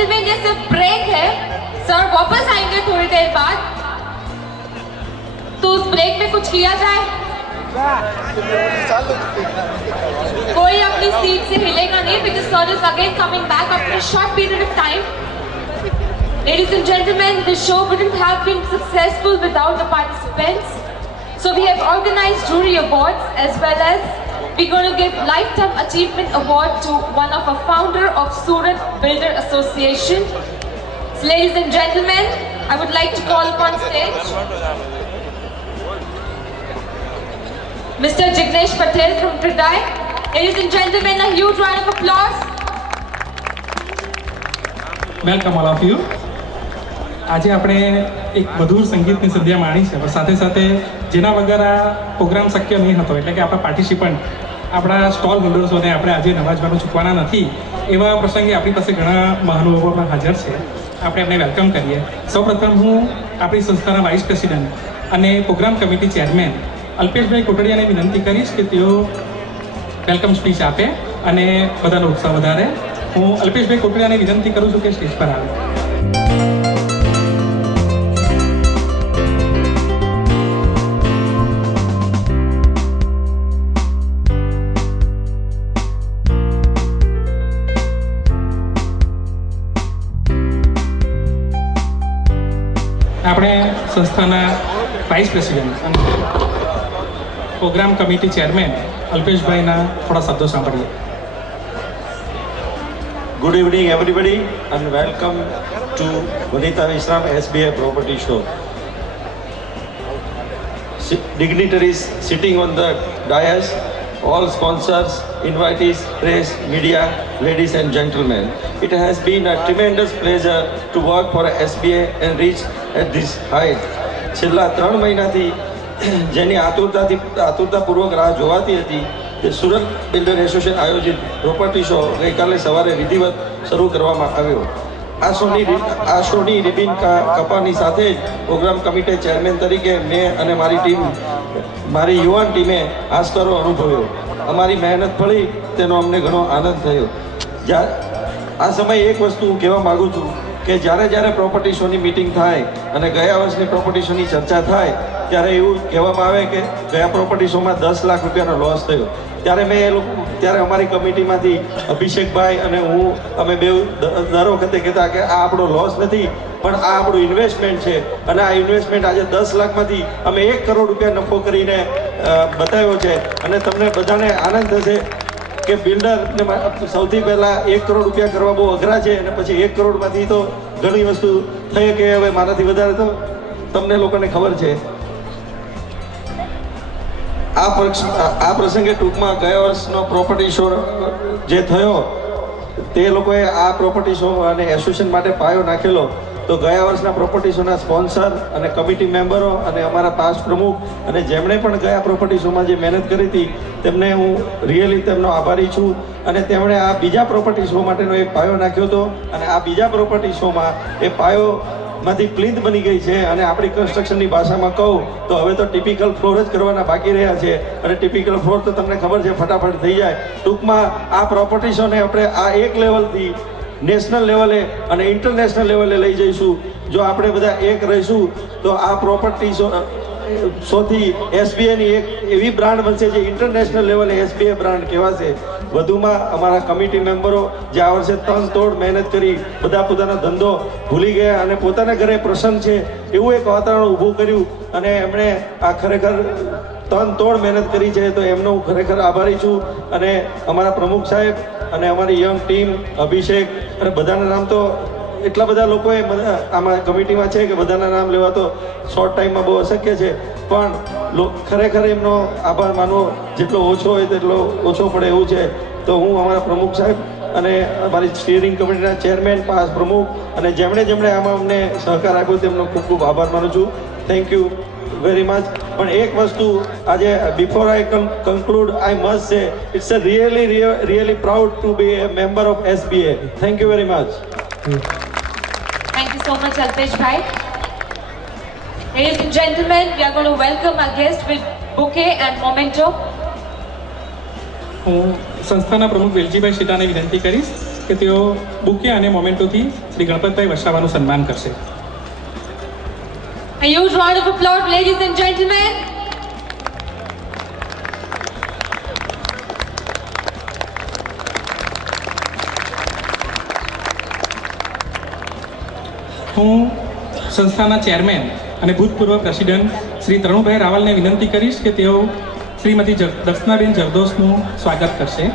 Gentleman ये सिर्फ break है, सर वापस आएंगे थोड़ी देर बाद, तो उस ब्रेक में कुछ किया जाए। कोई अपनी सीट से हिलेगा नहीं because sir is again coming back after a short period of time. Ladies and gentlemen, this show wouldn't have been successful without the participants. So we have organized jury awards as well as we're going to give Lifetime Achievement Award to one of our founder of Surat Builder Association. So ladies and gentlemen, I would like to call upon stage Mr. Jignesh Patel from Tridai. Ladies and gentlemen, a huge round of applause. Welcome all of you. આજે આપણે એક મધુર સંગીતની સંધ્યા માણી છે, પણ સાથે સાથે જેના વગર આ પ્રોગ્રામ શક્ય નહીં હતો, એટલે કે આપણા પાર્ટિસિપન્ટ, આપણા સ્ટોલ હોલ્ડર્સોને આપણે આજે નવાજવાનું ચૂકવાના નથી. એવા પ્રસંગે આપણી પાસે ઘણા મહાનુભાવો પણ હાજર છે. આપણે એમને વેલકમ કરીએ. સૌપ્રથમ હું આપણી સંસ્થાના વાઇસ પ્રેસિડેન્ટ અને પ્રોગ્રામ કમિટી ચેરમેન અલ્પેશભાઈ કોટડિયાને વિનંતી કરીશ કે તેઓ વેલકમ સ્પીચ આપે અને બધાનો ઉત્સાહ વધારે. હું અલ્પેશભાઈ કોટડિયાને વિનંતી કરું છું કે સ્ટેજ પર આવે. આપણે સંસ્થાના વાઇસ પ્રેસિડેન્ટ અને પ્રોગ્રામ કમિટી ચેરમેન અલ્પેશભાઈના થોડા શબ્દો સાંભળીએ. Good evening everybody and welcome to Vanitha Vishram SBA Property Show. Dignitaries sitting on the dais, all sponsors, invitees, press, media, ladies and gentlemen. It has been a tremendous pleasure to work for SBA and reach at this height. છેલ્લા 3 મહિનાથી જેની આતુરતાપૂર્વક રાહ જોવાતી હતી તે Surat builder association આયોજિત property show ગઈકાલે સવારે વિધિવત શરૂ કરવામાં આવ્યો. આ શોની રિબિન કપાની સાથે જ પ્રોગ્રામ કમિટી ચેરમેન તરીકે મેં અને મારી યુવાન ટીમે આસ્કરો અનુભવ્યો. અમારી મહેનત ફળી તેનો અમને ઘણો આનંદ થયો. આ સમયે એક વસ્તુ હું કહેવા માગું છું કે જ્યારે પ્રોપર્ટી શોની મિટિંગ થાય અને ગયા વર્ષની પ્રોપર્ટી શોની ચર્ચા થાય ત્યારે એવું કહેવામાં આવે કે ગયા પ્રોપર્ટી શોમાં 10 લાખ રૂપિયાનો લોસ થયો. ત્યારે અમારી કમિટીમાંથી અભિષેકભાઈ અને હું અમે બે દર વખતે કહેતા કે આ આપણો લોસ નથી પણ આ આપણું ઇન્વેસ્ટમેન્ટ છે અને આ ઇન્વેસ્ટમેન્ટ આજે 10 લાખમાંથી અમે 1 કરોડ રૂપિયા નફો કરીને બતાવ્યો છે. અને તમને બધાને આનંદ થશે કે બિલ્ડરને સૌથી પહેલાં 1 કરોડ રૂપિયા કરવા બહુ અઘરા છે અને પછી 1 કરોડમાંથી તો ઘણી વસ્તુ થઈ કે હવે મારાથી વધારે તો તમને લોકોને ખબર છે. આ પ્રસંગે ટૂંકમાં ગયા વર્ષનો પ્રોપર્ટી શો જે થયો તે લોકોએ આ પ્રોપર્ટી શો અને એસોસિએશન માટે પાયો નાખેલો. તો ગયા વર્ષના પ્રોપર્ટી શોના સ્પોન્સર અને કમિટી મેમ્બરો અને અમારા પાસ્ટ પ્રમુખ અને જેમણે પણ ગયા પ્રોપર્ટી શોમાં જે મહેનત કરી હતી તેમને હું રિયલી તેમનો આભારી છું. અને તેમણે આ બીજા પ્રોપર્ટી શો માટેનો એક પાયો નાખ્યો હતો અને આ બીજા પ્રોપર્ટી શોમાં એ પાયોમાંથી પ્લિન્થ બની ગઈ છે. અને આપણી કન્સ્ટ્રક્શનની ભાષામાં કહું તો હવે તો ટિપિકલ ફ્લોર જ કરવાના બાકી રહ્યા છે અને ટિપિકલ ફ્લોર તો તમને ખબર છે ફટાફટ થઈ જાય. ટૂંકમાં આ પ્રોપર્ટી શોને આપણે આ એક લેવલથી નેશનલ લેવલે અને ઇન્ટરનેશનલ લેવલે લઈ જઈશું. જો આપણે બધા એક રહીશું તો આ પ્રોપર્ટી શોથી એસબીઆઈની એક એવી બ્રાન્ડ બનશે જે ઇન્ટરનેશનલ લેવલે એસબીઆઈ બ્રાન્ડ કહેવાશે. વધુમાં અમારા કમિટી મેમ્બરો જે આ વર્ષે તનતોડ મહેનત કરી બધા પોતાનો ધંધો ભૂલી ગયા અને પોતાના ઘરે પ્રસંગ છે એવું એક વાતાવરણ ઊભું કર્યું અને એમણે આ ખરેખર તનતોડ મહેનત કરી છે. તો એમનો હું ખરેખર આભારી છું. અને અમારા પ્રમુખ સાહેબ અને અમારી યંગ ટીમ અભિષેક અને બધાના નામ તો એટલા બધા લોકોએ આમાં કમિટીમાં છે કે બધાના નામ લેવા તો શોર્ટ ટાઈમમાં બહુ અશક્ય છે. પણ ખરેખર એમનો આભાર માનવો જેટલો ઓછો હોય તેટલો ઓછો પડે એવું છે. તો હું અમારા પ્રમુખ સાહેબ અને અમારી સ્ટીયરિંગ કમિટીના ચેરમેન પાસ પ્રમુખ અને જેમણે આમાં અમને સહકાર આપ્યો તેમનો ખૂબ ખૂબ આભાર માનું છું. Thank you very much. પણ એક વસ્તુ આજે before I conclude I must say it's a really proud to be a member of SBA. Thank you very much. Thank you so much Alpesh bhai. Ladies and gentlemen, we are going to welcome our guest with bouquet and memento. હું સંસ્થાના પ્રમુખ વેલજીભાઈ શેટાને વિનંતી કરીશ કે તેઓ bouquet અને મોમેન્ટોથી શ્રી ગણપતભાઈ વસાવાનું સન્માન કરશે. A huge round of applause, ladies and gentlemen. હું સંસ્થાના ચેરમેન અને ભૂતપૂર્વ પ્રેસિડેન્ટ શ્રી તરુણભાઈ રાવલને વિનંતી કરીશ કે તેઓ શ્રીમતી દર્શનાબેન જરદોશનું સ્વાગત કરશે.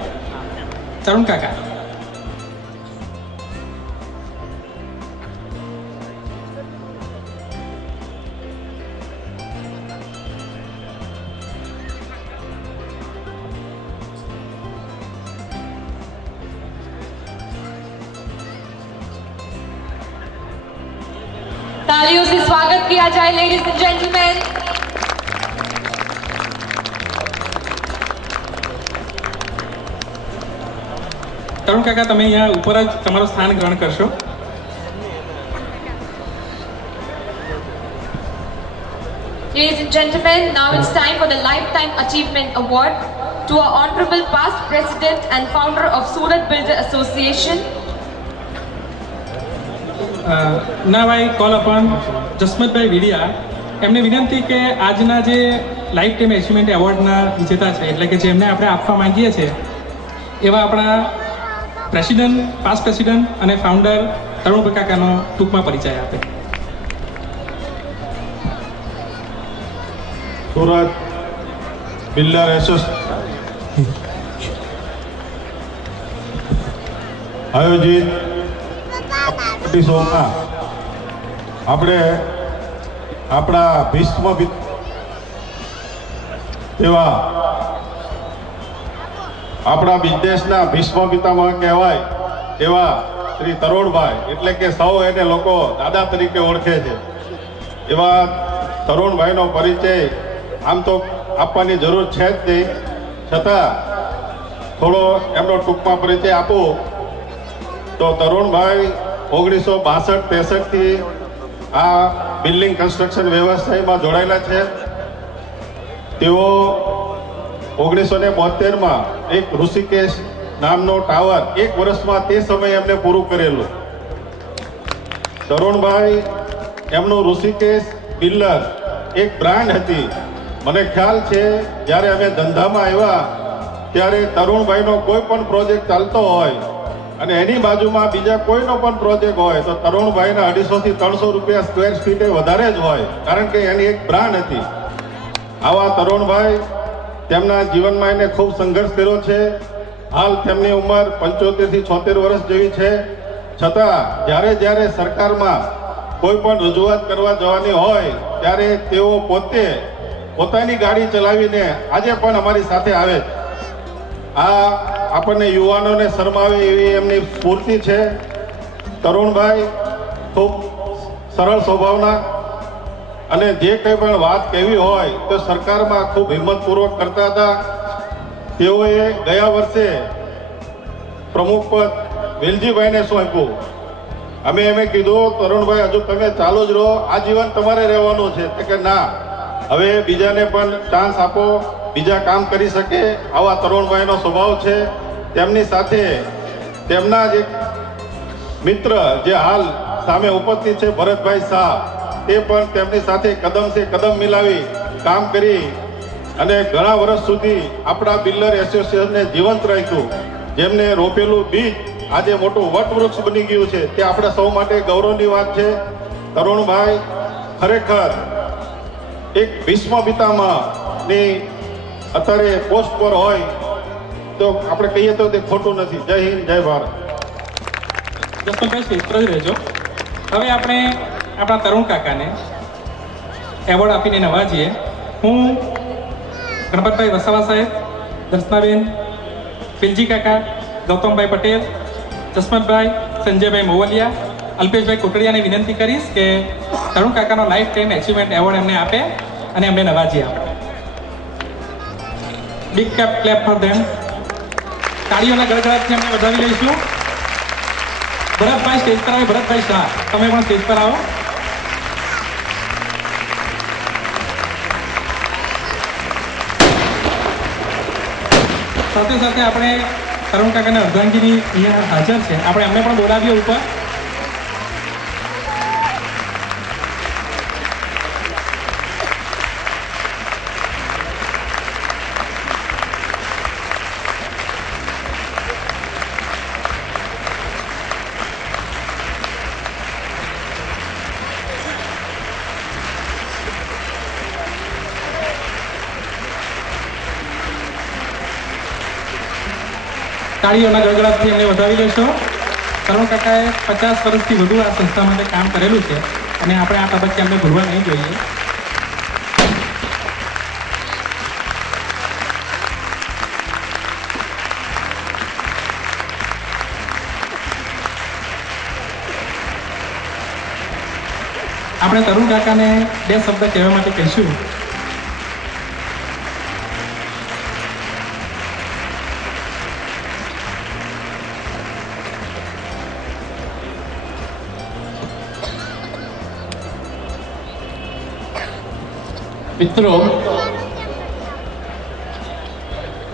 તરુણ કાકા. तालियों से स्वागत किया जाए लेडीज एंड जेंटलमैन. તરુણ કાકા, તમે અહીંયા ઉપર જ તમારું સ્થાન ગ્રહણ કરશો. Ladies and gentlemen, now it's time for the Lifetime Achievement Award to our Honorable Past President and Founder of Surat Builder Association. Now I call upon Jasmatbhai વિડિયા. એમને વિનંતી કે આજના જે લાઈફ ટાઈમ એચિવમેન્ટ એવોર્ડના વિજેતા છે, એટલે કે જેમને આપણે આપવા માંગીએ છીએ એવા આપણા પ્રેસિડેન્ટ, પાસ્ટ પ્રેસિડેન્ટ અને ફાઉન્ડર તરુણભાઈ કાકાનો ટૂંકમાં પરિચય આપે. સુરત બિલ્ડર આયોજિત શોમાં આપણે આપણા ભીષ્મ એવા આપણા બિઝનેસના ભીષ્મ પિતામહ કહેવાય એવા શ્રી તરુણભાઈ, એટલે કે સૌ એને લોકો દાદા તરીકે ઓળખે છે, એવા તરુણભાઈનો પરિચય આમ તો આપવાની જરૂર છે જ નહીં, છતાં થોડો એમનો ટૂંકમાં પરિચય આપું તો તરુણભાઈ 1962-63થી આ બિલ્ડિંગ કન્સ્ટ્રક્શન વ્યવસાયમાં જોડાયેલા છે. તેઓ 1972માં એક ઋષિકેશ નામનો ટાવર 1 વર્ષમાં તે સમયે એમને પૂરું કરેલું. તરુણભાઈ એમનું ઋષિકેશ બિલ્ડર એક બ્રાન્ડ હતી. મને ખ્યાલ છે જ્યારે અમે ધંધામાં આવ્યા ત્યારે તરુણભાઈનો કોઈ પણ પ્રોજેક્ટ ચાલતો હોય અને એની બાજુમાં બીજા કોઈનો પણ પ્રોજેક્ટ હોય તો તરુણભાઈના 250 થી 300 રૂપિયા સ્ક્વેર ફીટે વધારે જ હોય, કારણ કે એની એક બ્રાન્ડ હતી. આવા તરુણભાઈ તેમના જીવનમાં એને ખૂબ સંઘર્ષ કર્યો છે. હાલ તેમની ઉંમર 75 થી 76 વર્ષ જેવી છે, છતાં જ્યારે સરકારમાં કોઈ પણ રજૂઆત કરવા જવાની હોય ત્યારે તેઓ પોતે પોતાની ગાડી ચલાવીને આજે પણ અમારી સાથે આવે. આ આપણને યુવાનોને શરમાવે એવી એમની સ્ફૂર્તિ છે. તરુણભાઈ ખૂબ સરળ સ્વભાવના અને જે કંઈ પણ વાત કહેવી હોય તો સરકારમાં ખૂબ હિંમતપૂર્વક કરતા હતા. તેઓએ ગયા વર્ષે પ્રમુખ પદ વેલજીભાઈને સોંપ્યું. અમે કીધું તરુણભાઈ હજુ તમે ચાલુ જ રહો, આજીવન તમારે રહેવાનું છે. કે ના, હવે બીજાને પણ ચાન્સ આપો, બીજા કામ કરી શકે. આવા તરુણભાઈનો સ્વભાવ છે. તેમની સાથે તેમના જ એક મિત્ર જે હાલ સામે ઉપસ્થિત છે ભરતભાઈ શાહ, તે પણ તેમની સાથે કદમ સે કદમ મિલાવી કામ કરી અને ઘણા વર્ષ સુધી આપણા બિલ્ડર એસોસિએશનને જીવંત રાખ્યું. જેમને રોપેલું બીજ આજે મોટું વટવૃક્ષ બની ગયું છે, તે આપણે સૌ માટે ગૌરવની વાત છે. તરુણભાઈ ખરેખર એક ભીષ્મ પિતામહની અત્યારે પોસ્ટ પર હોય તો આપણે કહીએ તો તે ખોટું નથી. જય હિન્દ, જય ભારત. જસવંતભાઈ સ્ટેજ પર જ રહેજો. હવે આપણે આપણા તરુણ કાકાને એવોર્ડ આપીને નવાજીએ. હું ગણપતભાઈ વસાવા સાહેબ, દર્શનાબેન, ફિલજી કાકા, ગૌતમભાઈ પટેલ, જસમતભાઈ, સંજયભાઈ મોવલિયા, અલ્પેશભાઈ કોટડિયાને વિનંતી કરીશ કે તરુણ કાકાનો લાઈફ ટાઈમ એચિવમેન્ટ એવોર્ડ એમને આપે અને એમને નવાજી આપે. Big clap for them. તાળીઓના ગડગડાટથી અમને વધાવી લઈશું. ભરતભાઈ સ્ટેજ પર આવે. ભરતભાઈ શાહ, તમે પણ સ્ટેજ પર આવો. સાથે આપણે તરુણ કાકાને અર્ધાંગીની અહીંયા હાજર છે, આપણે એમને પણ બોલાવીએ ઉપર. તાળીઓના ગડગડાટથી એમને વધાવી લેશો. તરુણ કાકાએ 50 વર્ષથી વધુ આ સંસ્થા માટે કામ કરેલું છે અને આપણે આ તબક્કે એમને ભૂલવા નહીં જોઈએ. આપણે તરુણ કાકાને 2 શબ્દ કહેવા માટે કહીશું. મિત્રો,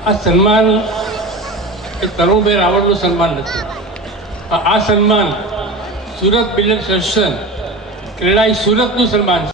આ સન્માન એ તરુણભાઈ રાવળનું સન્માન નથી. આ સન્માન સુરત બિલ્ડર એસોસિએશન ક્રેડાઈ સુરતનું સન્માન છે.